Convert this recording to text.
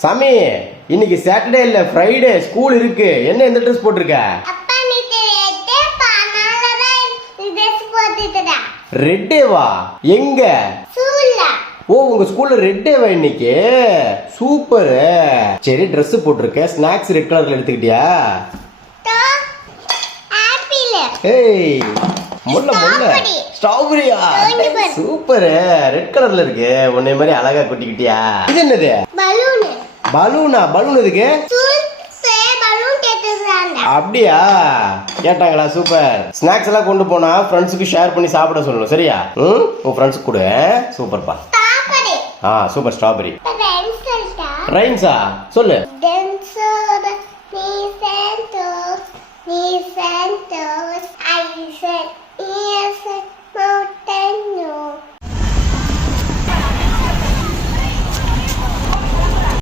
சாமி இன்னைக்கு சாட்டர்டே இல்ல ஃப்ரைடே ஸ்கூல் இருக்கு. என்ன எந்த ட்ரெஸ் போட்டிருக்க? ட்ரெஸ் ரெட் டேவா எங்க? ஓ உங்க ஸ்கூல்ல ரெட் டேவா இன்னைக்கு? சூப்பர் சரி Dress போட்டிருக்க. ஸ்நாக்ஸ் ரெட் கலர்ல எடுத்துக்கிட்டியா? ஏய் முல்ல முல்ல Strawberry. ஸ்ட்ராபெரியா. சூப்பர் ரெட் கலர்ல இருக்கு. உன்னை மாதிரி அழகா கொட்டிக்கிட்டியா? இது என்னது? பலூன் பலூனா? பலூன் கேட்டுறாங்க அப்படியா? கேட்டாங்களா? சூப்பர். ஸ்நாக்ஸ் எல்லாம் கொண்டு போனா ஃப்ரெண்ட்ஸுக்கு ஷேர் பண்ணி சாப்பிட சொல்லணும். சரியா? ம்? உன் ஃப்ரெண்ட்ஸுக்கு கொடு. சூப்பர்ப்பா. ஆ சூப்பர். ஸ்ட்ராபெரி ரைம்ஸா சொல்லு.